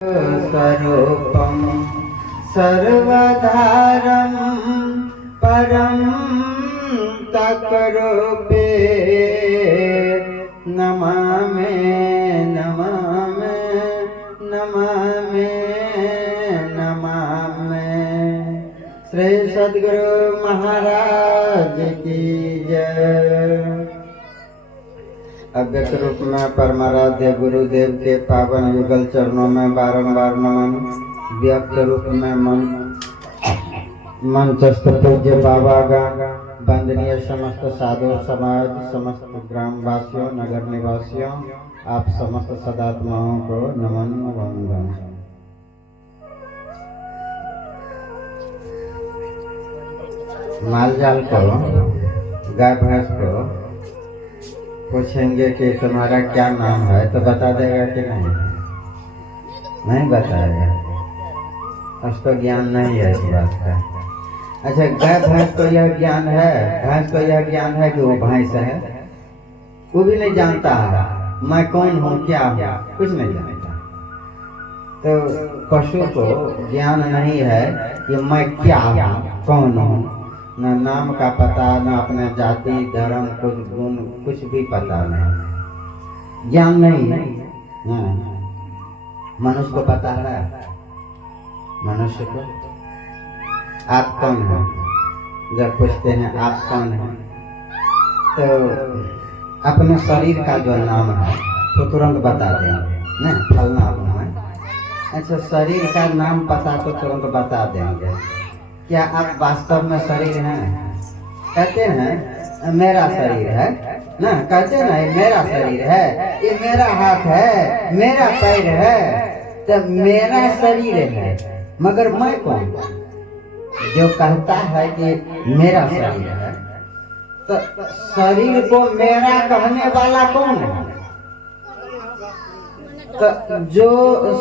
स्वरूपं सर्वधारं परं तत्रूपे नमामि नमामि नमामि नमामि। श्री सद्गुरु महाराज की जय। अव्यक्त रूप में परमाराध्य गुरुदेव के पावन युगल चरणों में बारंबार नमन। व्यक्त रूप में मंचस्थ पूज्य बाबा गण, वंदनीय समस्त साधु समाज, समस्त ग्रामवासियों, नगर निवासियों, आप समस्त सदात्माओं को नमन वंदन। मालजाल को, गाय भैंस को पूछेंगे कि तुम्हारा क्या नाम है तो बता देगा कि नहीं? नहीं बताएगा, उसको ज्ञान नहीं है इस बात का। अच्छा, गाय भैंस को यह ज्ञान है, भैंस को यह ज्ञान है कि वो भैंस है, वो भी नहीं जानता है मैं कौन हूँ, क्या हूँ, कुछ नहीं जानता। तो पशु को ज्ञान नहीं है कि मैं क्या हूँ, कौन हूँ, न नाम का पता, न अपने जाति धर्म कुछ गुण कुछ भी पता नहीं, ज्ञान नहीं है। मनुष्य को पता है, मनुष्य को आप कौन है, जब पूछते हैं आप कौन है तो अपने शरीर का जो नाम है तो तुरंत बता देंगे, नहीं फलना अपना है। अच्छा, शरीर का नाम पता तो तुरंत बता देंगे। क्या आप वास्तव में शरीर हैं? कहते हैं मेरा शरीर है ना, कहते हैं ना ये मेरा शरीर है, ये मेरा हाथ है, मेरा पैर है, तो मेरा शरीर है। मगर मैं कौन? जो कहता है कि मेरा शरीर है, तो शरीर को मेरा कहने वाला कौन है? तो जो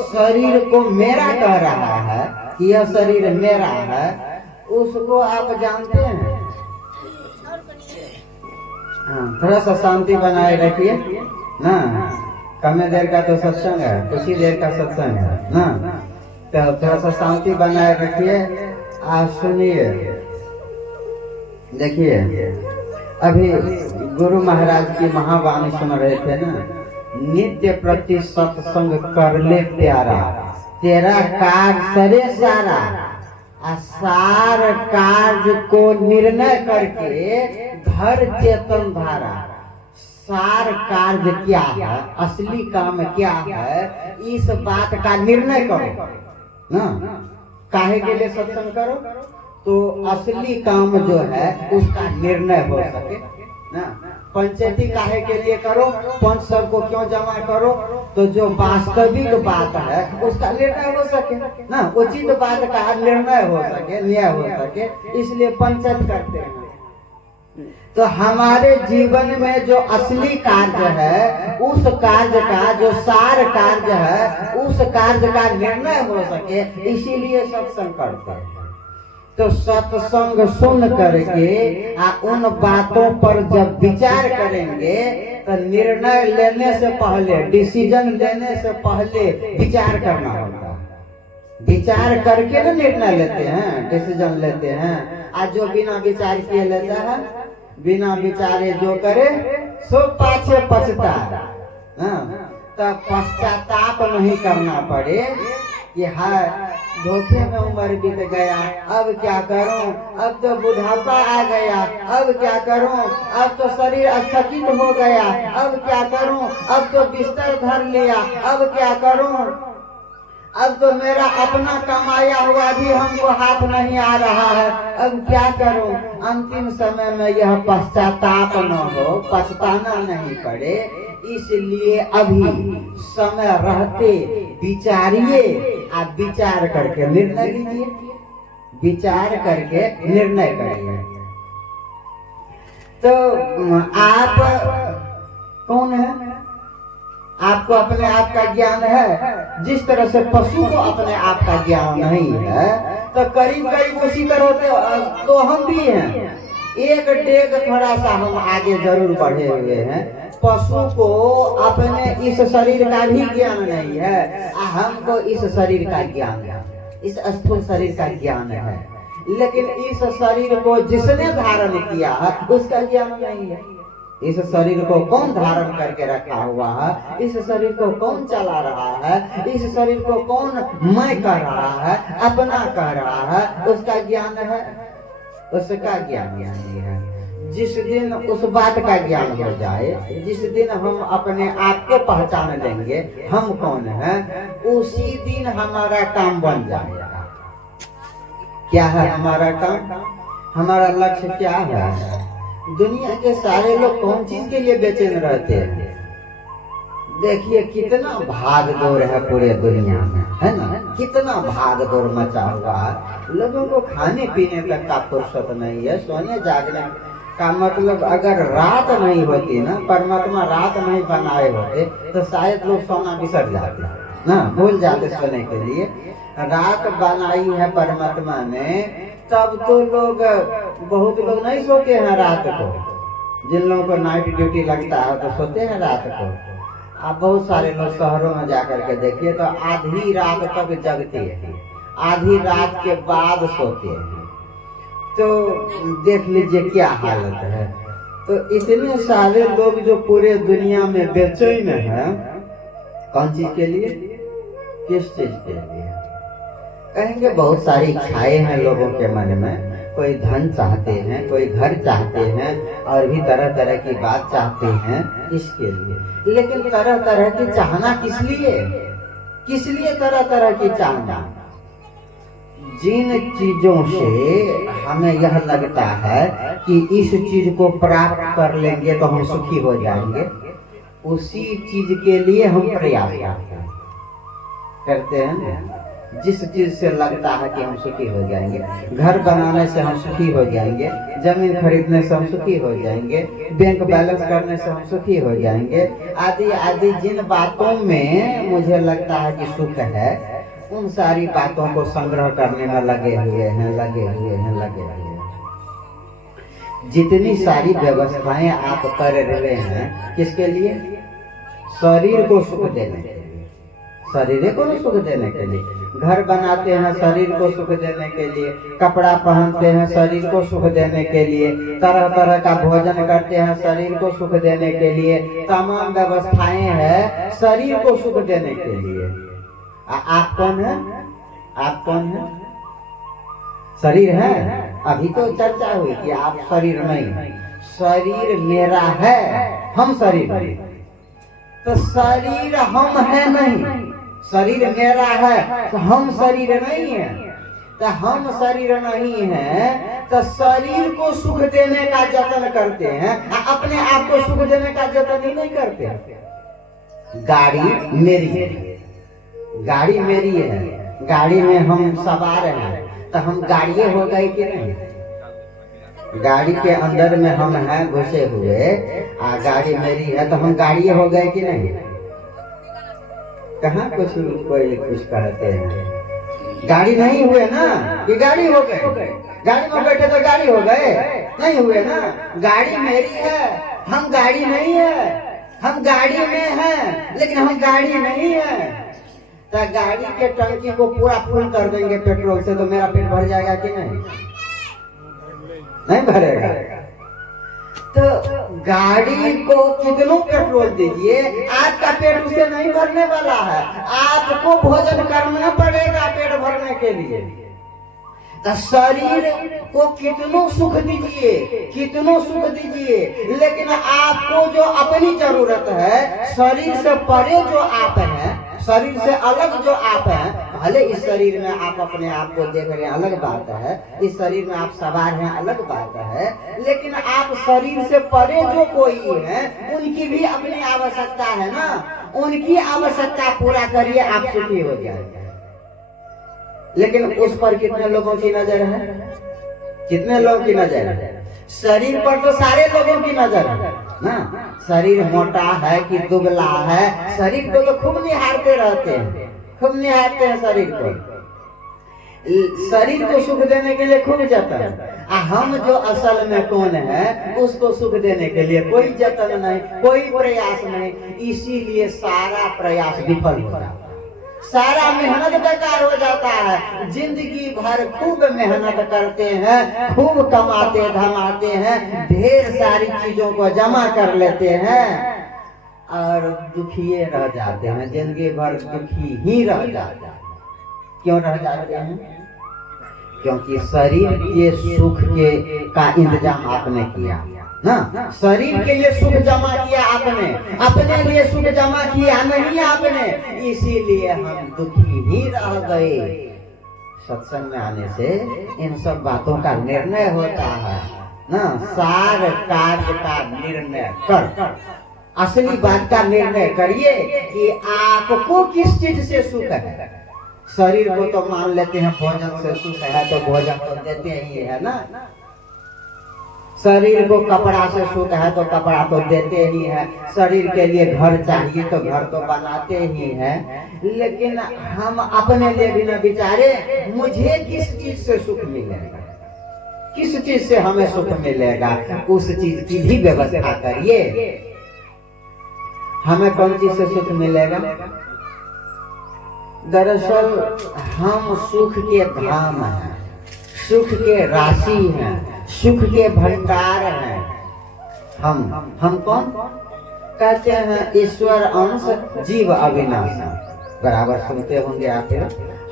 शरीर को मेरा कह रहा है कि यह शरीर मेरा है, उसको आप जानते हैं? थोड़ा सा शांति बनाए रखिए ना, कम देर का तो सत्संग है, कुछ ही देर का सत्संग है ना, तो थोड़ा सा शांति बनाए रखिए। आप सुनिए, देखिए अभी गुरु महाराज की महावाणी सुन रहे थे ना, नित्य प्रति सत्संग कर ले प्यारा, तेरा कार्य सरे सारा, सार कार्य को निर्णय करके धर चेतन धारा। सार कार्य क्या है, असली काम क्या है, इस बात का निर्णय करो ना। काहे के लिए सत्संग करो? तो असली काम जो है उसका निर्णय हो सके ना। पंचायती काहे के लिए करो? पंच सबको क्यों जमा करो? तो जो वास्तविक बात है उसका निर्णय हो सके ना, उचित बात का निर्णय हो सके, न्याय हो सके, इसलिए पंचायत करते हैं। तो हमारे जीवन में जो असली कार्य है, उस कार्य का जो सार कार्य है, उस कार्य का निर्णय हो सके, इसीलिए सत्संग करते हैं। तो सत्संग सुन करके उन बातों पर जब विचार करेंगे तो निर्णय लेने से पहले, डिसीजन लेने से पहले विचार करना होता है। विचार करके ना निर्णय लेते हैं, डिसीजन लेते हैं। आज जो बिना विचार किए लेता है, बिना विचारे जो करे सो पाछे पछता। तो पश्चाताप नहीं करना पड़े कि हाय धोखे में उम्र बीत गया, अब क्या करूं, अब तो बुढ़ापा आ गया, अब क्या करूं, अब तो शरीर स्थगित हो गया, अब क्या करूं, अब तो बिस्तर धर लिया, अब क्या करूं, अब तो मेरा अपना कमाया हुआ भी हमको हाथ नहीं आ रहा है, अब क्या करूं। अंतिम समय में यह पश्चाताप न हो, पछताना नहीं पड़े, इसलिए अभी समय रहते विचारिए, आप विचार करके निर्णय लीजिए, विचार करके निर्णय करिए। तो आप कौन है? आपको अपने आप का ज्ञान है। जिस तरह से पशु को अपने आप का ज्ञान नहीं है, तो करीब करीब उसी तरह तो हम भी हैं। एक डेग थोड़ा सा हम आगे जरूर बढ़े हुए हैं, पशु को अपने इस शरीर का भी ज्ञान नहीं है, हमको इस शरीर का ज्ञान है, इस स्थूल शरीर का ज्ञान है, लेकिन इस शरीर को जिसने धारण किया है उसका ज्ञान नहीं है। इस शरीर को कौन धारण करके रखा हुआ है, इस शरीर को कौन चला रहा है, इस शरीर को कौन मैं कर रहा है, अपना कर रहा है, उसका ज्ञान है, उसका ज्ञान नहीं है। जिस दिन उस बात का ज्ञान हो जाए, जिस दिन हम अपने आप को पहचान लेंगे हम कौन हैं, उसी दिन हमारा काम बन जाएगा। क्या है हमारा काम, हमारा लक्ष्य क्या है? दुनिया के सारे लोग कौन चीज के लिए बेचैन रहते हैं? देखिए कितना भाग दौड़ है पूरे दुनिया में, है ना, कितना भाग दौड़ मचा हुआ है। लोगों को खाने पीने तक का फुर्सत नहीं है, सोने जागने का मतलब अगर रात नहीं होती ना, परमात्मा रात नहीं बनाए होते तो शायद लोग सोना बिसर जाते ना, भूल जाते सोने के लिए। रात बनाई है परमात्मा ने, तब तो लोग, बहुत लोग नहीं सोते हैं रात को। जिन लोगों को नाइट ड्यूटी लगता है तो सोते हैं रात को। आप बहुत सारे लोग शहरों में जाकर के देखिए तो आधी रात तक जगते हैं, आधी रात के बाद सोते हैं। तो देख लीजिए क्या हालत है। तो इतने सारे लोग जो पूरे दुनिया में बेचैन हैं, कौन चीज के लिए, किस चीज के लिए? कहेंगे बहुत सारी इच्छाएं हैं लोगों के मन में, कोई धन चाहते हैं, कोई घर चाहते हैं, और भी तरह तरह की बात चाहते हैं, इसके लिए। लेकिन तरह तरह की चाहना किस लिए, किस लिए तरह तरह की चाहना? जिन चीजों से हमें यह लगता है कि इस चीज को प्राप्त कर लेंगे तो हम सुखी हो जाएंगे, उसी चीज के लिए हम प्रयास करते हैं। जिस चीज से लगता है कि हम सुखी हो जाएंगे, घर बनाने से हम सुखी हो जाएंगे, जमीन खरीदने से हम सुखी हो जाएंगे, बैंक बैलेंस करने से हम सुखी हो जाएंगे, आदि आदि जिन बातों में मुझे लगता है कि सुख है, उन सारी बातों को संग्रह करने में लगे हुए हैं, लगे हुए हैं, लगे हुए हैं। जितनी सारी व्यवस्थाएं आप कर रहे हैं, किसके लिए? शरीर को सुख देने के लिए, शरीर को सुख देने के लिए। घर बनाते हैं शरीर को सुख देने के लिए, कपड़ा पहनते हैं शरीर को सुख देने के लिए, तरह तरह का भोजन करते हैं शरीर को सुख देने के लिए, तमाम व्यवस्थाएं हैं शरीर को सुख देने के लिए। आप कौन है? आप कौन है? शरीर है? अभी तो चर्चा हुई कि आप शरीर नहीं, शरीर मेरा है, हम शरीर नहीं। तो शरीर हम है नहीं, शरीर मेरा है तो हम शरीर नहीं है। तो हम शरीर नहीं है तो शरीर को सुख देने का जतन करते हैं, अपने आप को सुख देने का जतन ही नहीं करते। गाड़ी मेरी है, गाड़ी मेरी है, गाड़ी में हम सवार हैं, तो हम गाड़िए हो गए कि नहीं? गाड़ी के अंदर में हम हैं घुसे हुए, गाड़ी मेरी है तो हम गाड़िए हो गए कि नहीं? कहाँ कुछ कोई कुछ कहते हैं, गाड़ी नहीं हुए ना, ये गाड़ी हो गए, गाड़ी में बैठे तो गाड़ी हो गए, नहीं हुए ना। गाड़ी मेरी है, हम गाड़ी नहीं है, हम गाड़ी में हैं लेकिन हम गाड़ी नहीं है। तो गाड़ी के टंकी को पूरा फुल कर देंगे पेट्रोल से तो मेरा पेट भर जाएगा कि नहीं? नहीं भरेगा। तो गाड़ी को कितनों पेट्रोल दीजिए, आपका पेट उसे नहीं भरने वाला है। आपको भोजन करना पड़ेगा पेट भरने के लिए। तो शरीर को कितनों सुख दीजिए, कितनों सुख दीजिए, लेकिन आपको जो अपनी जरूरत है, शरीर से परे जो आप हैं, शरीर से अलग जो आप हैं, भले इस शरीर में आप अपने आप को देख रहे हैं, अलग बात है, इस शरीर में आप सवार हैं, अलग बात है, लेकिन आप शरीर से परे जो कोई है, उनकी भी अपनी आवश्यकता है ना, उनकी आवश्यकता पूरा करिए, आप सुखी हो जाएंगे। लेकिन उस पर कितने लोगों की नजर है? कितने लोगों की नजर है? शरीर पर तो सारे लोगों की नजर है ना। शरीर मोटा है कि दुबला है, शरीर को तो खूब निहारते रहते हैं, खूब निहारते हैं शरीर को। शरीर को सुख देने के लिए खूब जतन, हम जो असल में कौन है उसको सुख देने के लिए कोई जतन नहीं, कोई प्रयास नहीं, इसीलिए सारा प्रयास विफल हो जाता है, सारा मेहनत बेकार हो जाता है। जिंदगी भर खूब मेहनत करते हैं, खूब कमाते धमाते हैं, ढेर सारी चीजों को जमा कर लेते हैं और दुखिए रह जाते हैं, जिंदगी भर दुखी ही रह जाते हैं। क्यों रह जाते हैं? क्योंकि शरीर के सुख के का इंतजाम आपने किया ना, शरीर के लिए सुख जमा किया आपने, अपने लिए सुख जमा किया नहीं आपने, इसीलिए हम दुखी ही रह गए। सत्संग में आने से इन सब बातों का निर्णय होता है ना, सार कार्य का निर्णय कर, असली बात का निर्णय करिए कि आपको किस चीज से सुख है। शरीर को तो मान लेते हैं भोजन से सुख है, तो भोजन तो देते ही है ना, शरीर को कपड़ा से सुख है तो कपड़ा तो देते ही है, शरीर के लिए घर चाहिए तो घर तो बनाते ही हैं, लेकिन हम अपने लिए भी न विचारे मुझे किस चीज से सुख मिलेगा, किस चीज से हमें सुख मिलेगा, उस चीज की भी व्यवस्था करिए। हमें कौन चीज से सुख मिलेगा? दरअसल हम सुख के धाम हैं, सुख के राशि हैं, सुख के भंडार हैं। हम कौन? कहते हैं ईश्वर अंश जीव अविनाशी, बराबर सुनते होंगे आप।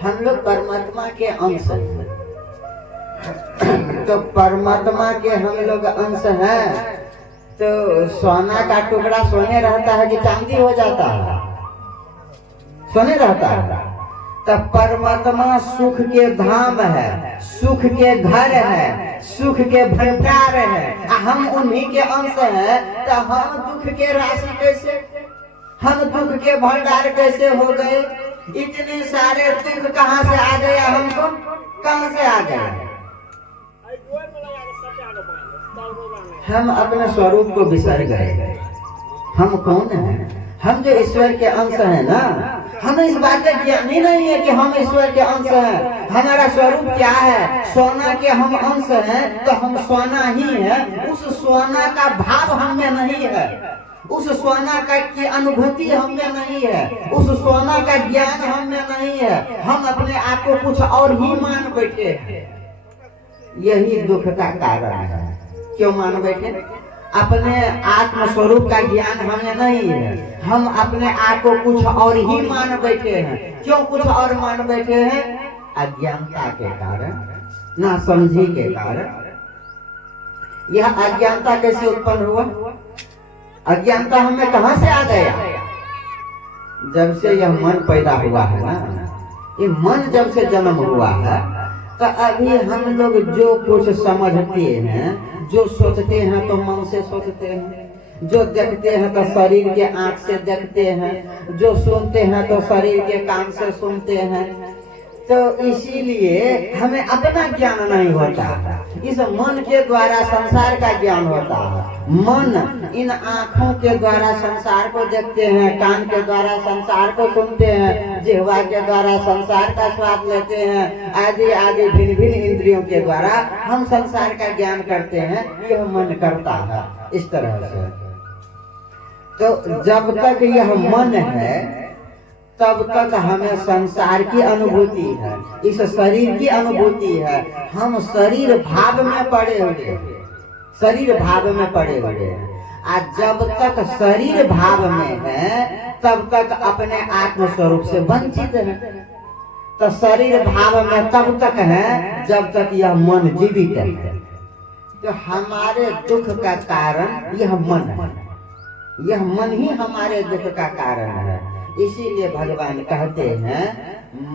हम लोग परमात्मा के अंश हैं, तो परमात्मा के हम लोग अंश हैं, तो सोना का टुकड़ा सोने रहता है कि चांदी हो जाता है? सोने रहता है। तब परमात्मा सुख के धाम है, सुख के घर है, सुख के भंडार है, हम उन्हीं के अंश हैं, तो हम दुख के राशि कैसे, हम दुख के भंडार कैसे हो गए? इतने सारे दुख कहाँ से आ गया हमको, कहाँ से आ गया? हम अपने स्वरूप को बिसर गए। हम कौन हैं? हम जो ईश्वर के अंश हैं ना, हमें इस बात का ज्ञान ही नहीं है कि हम ईश्वर के अंश हैं। हमारा स्वरूप क्या है? सोना के हम अंश हैं, तो हम सोना ही है। उस सोना का भाव हम में नहीं है, उस सोना का की अनुभूति हम में नहीं है, उस सोना का ज्ञान हम में नहीं है। हम अपने आप को कुछ और ही मान बैठे हैं। यही दुख का कारण है। क्यों मान बैठे? अपने आत्म स्वरूप का ज्ञान हमें नहीं है, हम अपने आप को कुछ और ही मान बैठे हैं। क्यों कुछ और मान बैठे हैं? अज्ञानता के कारण, ना समझी के कारण। यह अज्ञानता कैसे उत्पन्न हुआ? अज्ञानता हमें कहां से आ गया? जब से यह मन पैदा हुआ है ना, ये मन जब से जन्म हुआ है, तो अभी हम लोग जो कुछ समझते हैं, जो सोचते हैं तो मन से सोचते हैं, जो देखते हैं तो शरीर के आंख से देखते हैं, जो सुनते हैं तो शरीर के कान से सुनते हैं। तो इसीलिए हमें अपना ज्ञान नहीं होता, इस मन के द्वारा संसार का ज्ञान होता है। मन इन आँखों के द्वारा संसार को देखते हैं, कान के द्वारा संसार को सुनते हैं, जिह्वा के द्वारा संसार का स्वाद लेते हैं, आदि आदि भिन्न भिन्न इंद्रियों के द्वारा हम संसार का ज्ञान करते हैं। यह मन करता है इस तरह से। तो जब तक यह मन है तब तक हमें संसार की अनुभूति है, इस शरीर की अनुभूति है। हम शरीर भाव में पड़े हुए, शरीर भाव में पड़े हुए हैं। आज जब तक शरीर भाव में है तब तक अपने आत्म स्वरूप से वंचित है। तो शरीर भाव में तब तक है जब तक यह मन जीवित है। तो हमारे दुख का कारण यह मन है, यह मन ही हमारे दुख का कारण है। इसीलिए भगवान कहते हैं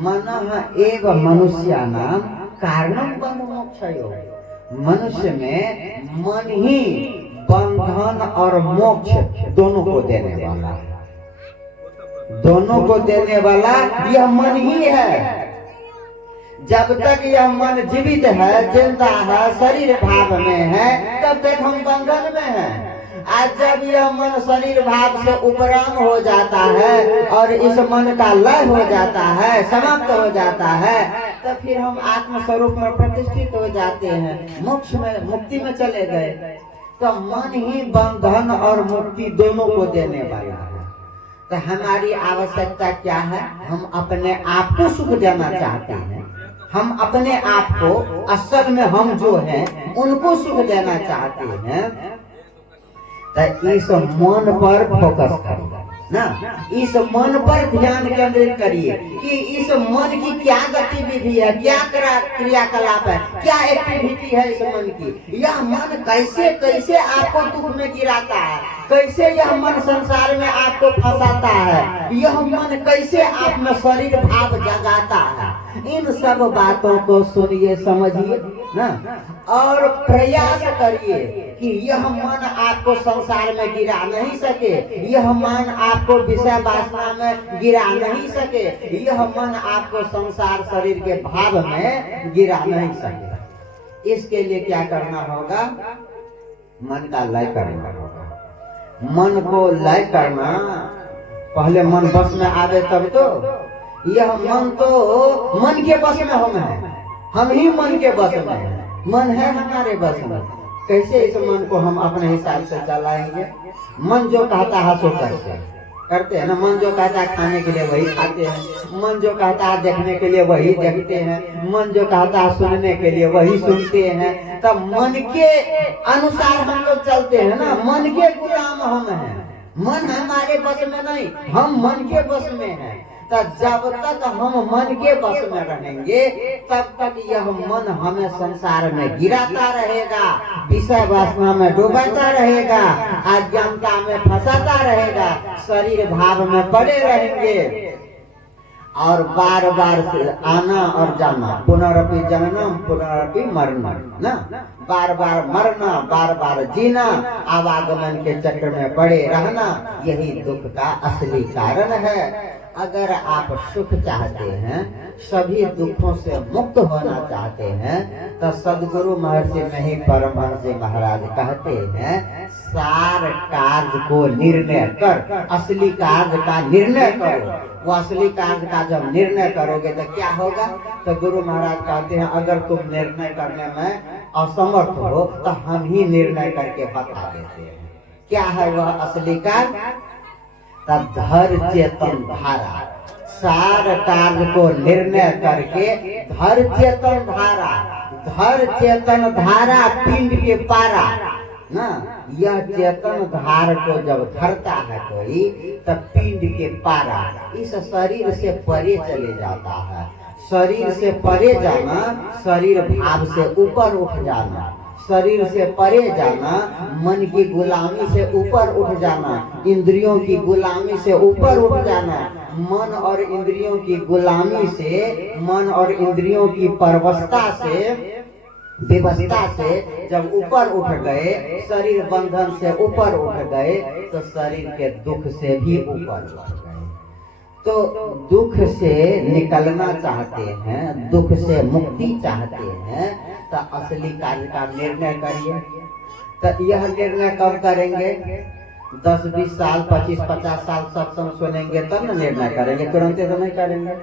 मनः एव मनुष्याणां कारणं बंध मोक्षयो। मनुष्य में मन ही बंधन और मोक्ष दोनों को देने वाला, दोनों को देने वाला यह मन ही है। जब तक यह मन जीवित है, जिंदा है, शरीर भाव में है, तब तक हम बंधन में हैं। आज जब यह मन शरीर भाव से उपराम हो जाता है और इस मन का लय हो जाता है, समाप्त हो जाता है, तो फिर हम आत्म स्वरूप में प्रतिष्ठित हो जाते हैं, मोक्ष में, मुक्ति में चले गए। तो मन ही बंधन और मुक्ति दोनों को देने वाला है। तो हमारी आवश्यकता क्या है? हम अपने आप को सुख देना चाहते हैं, हम अपने आप को, असल में हम जो हैं उनको सुख देना चाहते हैं। तो इस मन पर फोकस करिए ना, इस मन पर ध्यान केंद्रित करिए कि इस मन की क्या गतिविधि है, क्या क्रियाकलाप है, क्या एक्टिविटी है इस मन की। यह मन कैसे कैसे आपको दुख में गिराता है, कैसे यह मन संसार में आपको फंसाता है, यह मन कैसे आप में शरीर भाव जगाता है। इन सब बातों को सुनिए, समझिए ना, और प्रयास करिए कि यह मन आपको संसार में गिरा नहीं सके, यह मन आपको विषय वासना में गिरा नहीं सके, यह मन आपको संसार शरीर के भाव में गिरा नहीं सके। इसके लिए क्या करना होगा? मन का लय करना होगा। मन को लय करना, पहले मन बस में आवे तब तो। यह मन तो मन के बस में हम ही मन के बस में हैं, मन है हमारे बस में। कैसे इस मन को हम अपने हिसाब से चलाएंगे? मन जो कहता है सो करते हैं ना, मन जो कहता है खाने के लिए वही खाते हैं, मन जो कहता है देखने के लिए वही देखते हैं, मन जो कहता है सुनने के लिए वही सुनते हैं। तब मन के अनुसार हम लोग चलते हैं ना, मन के गुलाम हम हैं, मन हमारे बस में नहीं, हम मन के बस में हैं। तो जब तक हम मन के बस में रहेंगे तब तक यह मन हमें संसार में गिराता रहेगा, विषय वासना में डुबाता रहेगा, अज्ञानता में फंसाता रहेगा, शरीर भाव में पड़े रहेंगे और बार बार आना और जाना, पुनरपि जननम पुनरपि मरणम ना, बार बार मरना, बार बार जीना, आवागमन के चक्र में पड़े रहना, यही दुख का असली कारण है। अगर आप सुख चाहते हैं, सभी दुखों से मुक्त होना चाहते हैं, तो सदगुरु महर्षि नहीं परमहंस जी महाराज कहते हैं, सार कार्य को निर्णय कर, असली कार्य का निर्णय करो। वो असली कार्य का जब निर्णय करोगे तो क्या होगा? तो गुरु महाराज कहते हैं, अगर तुम निर्णय करने में असमर्थ हो तो हम ही निर्णय करके बता देते हैं। क्या है वह असली कार्य? तब धर चेतन धारा, सार कार्य को निर्णय करके धर चेतन धारा, धर चेतन धारा पिंड के पारा ना, यह चेतन धार को जब धरता है कोई, तब पिंड के पारा, इस शरीर से परे चले जाता है। शरीर से परे जाना, शरीर भाव से ऊपर उठ जाना, शरीर से परे जाना, मन की गुलामी से ऊपर उठ जाना, इंद्रियों की गुलामी से ऊपर उठ जाना। मन और इंद्रियों की गुलामी से, मन और इंद्रियों की परवशता से, विवशता से जब ऊपर उठ गए, शरीर बंधन से ऊपर उठ गए, तो शरीर के दुख से भी ऊपर उठ गए। तो दुख से निकलना चाहते हैं, दुख से मुक्ति चाहते हैं, तो असली कार्य का निर्णय करिए। तो यह निर्णय कब करेंगे? 10-20 साल, 25-50 साल सत्संग सुनेंगे तब न निर्णय करेंगे, तुरंत तो नहीं करेंगे।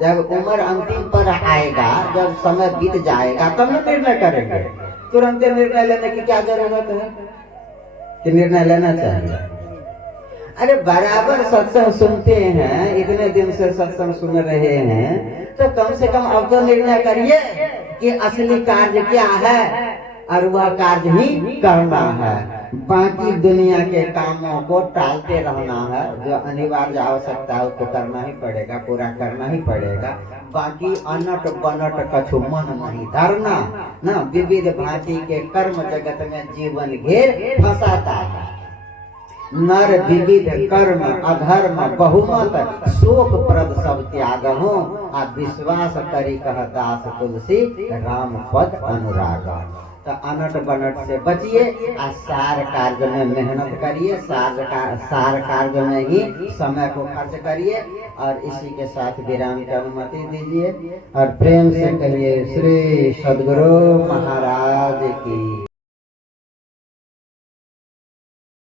जब उम्र अंतिम पर आएगा, जब समय बीत जाएगा तब न निर्णय करेंगे। तुरंत निर्णय लेने की क्या जरूरत है कि निर्णय लेना चाहिए? अरे बराबर सत्संग सुनते हैं, इतने दिन से सत्संग सुन रहे हैं, तो कम से कम अब तो निर्णय करिए कि असली कार्य क्या है, और वह कार्य ही करना है। बाकी दुनिया के कामों को टालते रहना है, जो अनिवार्य आवश्यकता है उसको करना ही पड़ेगा, पूरा करना ही पड़ेगा। बाकी अनट बनट कछु मन नहीं धरना ना, विविध भांति के कर्म जगत में जीवन घेर फंसाता है। नर विविध कर्म अधर्म बहुमत, शोक प्रद सब त्याग हो, आ विश्वास करी कह दास तुलसी, राम पद अनुराग। तो अनट बनट से बचिए, आ सार कार्य में मेहनत करिए, सार कार्य में ही समय को खर्च करिए। और इसी के साथ विराम की अनुमति दीजिए और प्रेम से कहिए श्री सद्गुरु महाराज की।